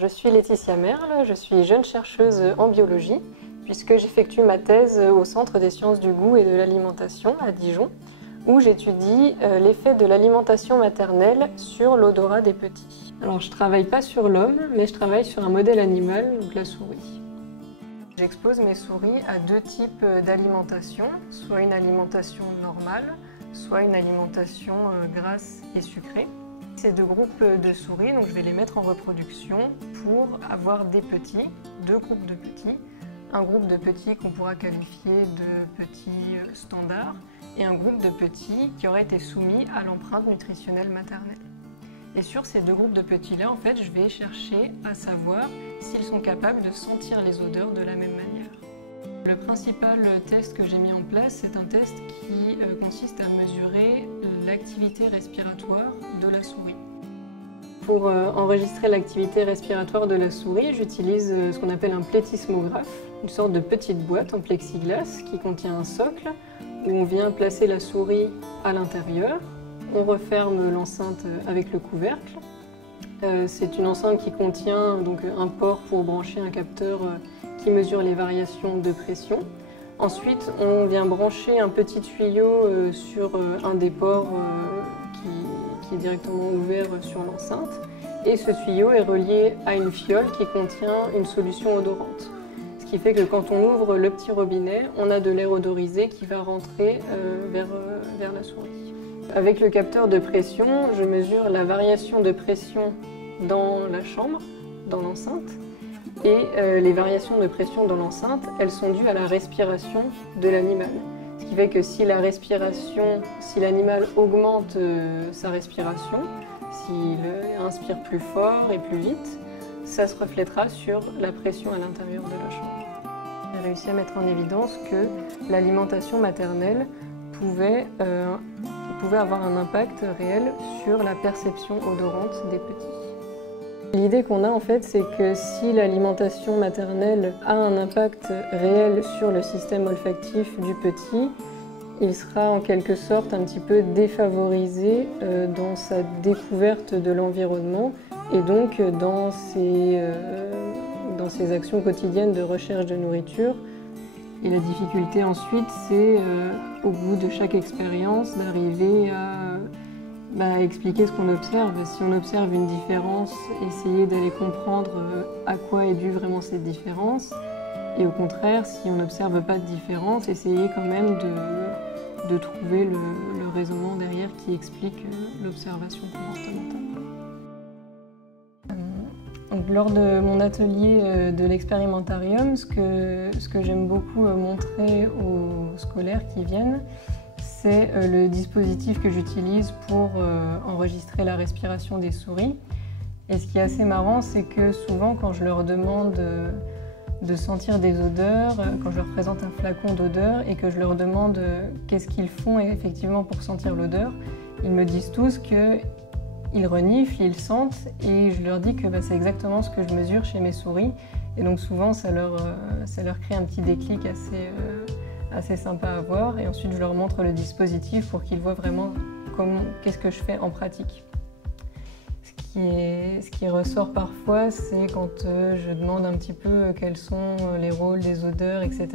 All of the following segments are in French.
Je suis Laetitia Merle, je suis jeune chercheuse en biologie puisque j'effectue ma thèse au Centre des sciences du goût et de l'alimentation à Dijon où j'étudie l'effet de l'alimentation maternelle sur l'odorat des petits. Alors je ne travaille pas sur l'homme mais je travaille sur un modèle animal, donc la souris. J'expose mes souris à deux types d'alimentation, soit une alimentation normale, soit une alimentation grasse et sucrée. Ces deux groupes de souris, donc je vais les mettre en reproduction pour avoir des petits, deux groupes de petits. Un groupe de petits qu'on pourra qualifier de petits standards et un groupe de petits qui auraient été soumis à l'empreinte nutritionnelle maternelle. Et sur ces deux groupes de petits-là, en fait, je vais chercher à savoir s'ils sont capables de sentir les odeurs de la même manière. Le principal test que j'ai mis en place, c'est un test qui consiste à mesurer l'activité respiratoire de la souris. Pour enregistrer l'activité respiratoire de la souris, j'utilise ce qu'on appelle un plétismographe, une sorte de petite boîte en plexiglas qui contient un socle où on vient placer la souris à l'intérieur. On referme l'enceinte avec le couvercle. C'est une enceinte qui contient donc un port pour brancher un capteur qui mesure les variations de pression. Ensuite, on vient brancher un petit tuyau sur un des ports qui est directement ouvert sur l'enceinte. Et ce tuyau est relié à une fiole qui contient une solution odorante. Ce qui fait que quand on ouvre le petit robinet, on a de l'air odorisé qui va rentrer vers la souris. Avec le capteur de pression, je mesure la variation de pression dans la chambre, dans l'enceinte. Et les variations de pression dans l'enceinte, elles sont dues à la respiration de l'animal. Ce qui fait que si l'animal augmente sa respiration, s'il inspire plus fort et plus vite, ça se reflètera sur la pression à l'intérieur de la chambre. J'ai réussi à mettre en évidence que l'alimentation maternelle pouvait avoir un impact réel sur la perception odorante des petits. L'idée qu'on a en fait, c'est que si l'alimentation maternelle a un impact réel sur le système olfactif du petit, il sera en quelque sorte un petit peu défavorisé dans sa découverte de l'environnement et donc dans ses actions quotidiennes de recherche de nourriture. Et la difficulté ensuite, c'est au bout de chaque expérience d'arriver à expliquer ce qu'on observe. Si on observe une différence, essayer d'aller comprendre à quoi est due vraiment cette différence. Et au contraire, si on n'observe pas de différence, essayer quand même de trouver le raisonnement derrière qui explique l'observation comportementale. Donc, lors de mon atelier de l'expérimentarium, ce que j'aime beaucoup montrer aux scolaires qui viennent, c'est le dispositif que j'utilise pour enregistrer la respiration des souris. Et ce qui est assez marrant, c'est que souvent quand je leur demande de sentir des odeurs, quand je leur présente un flacon d'odeur et que je leur demande qu'est-ce qu'ils font effectivement pour sentir l'odeur, ils me disent tous qu'ils reniflent, ils sentent et je leur dis que c'est exactement ce que je mesure chez mes souris. Et donc souvent ça leur crée un petit déclic assez sympa à voir et ensuite je leur montre le dispositif pour qu'ils voient vraiment qu'est-ce que je fais en pratique. Ce qui ressort parfois, c'est quand je demande un petit peu quels sont les rôles des odeurs, etc.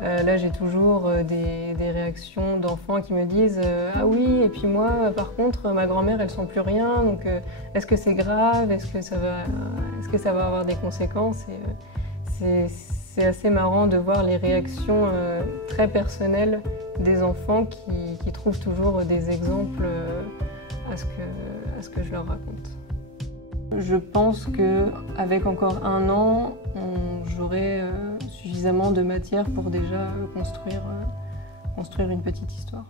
Là, j'ai toujours des réactions d'enfants qui me disent « Ah oui, et puis moi, par contre, ma grand-mère, elle sent plus rien, donc est-ce que c'est grave? Est-ce que ça va avoir des conséquences ?» C'est assez marrant de voir les réactions très personnelles des enfants qui trouvent toujours des exemples à ce que je leur raconte. Je pense qu'avec encore 1 an, j'aurai suffisamment de matière pour déjà construire une petite histoire.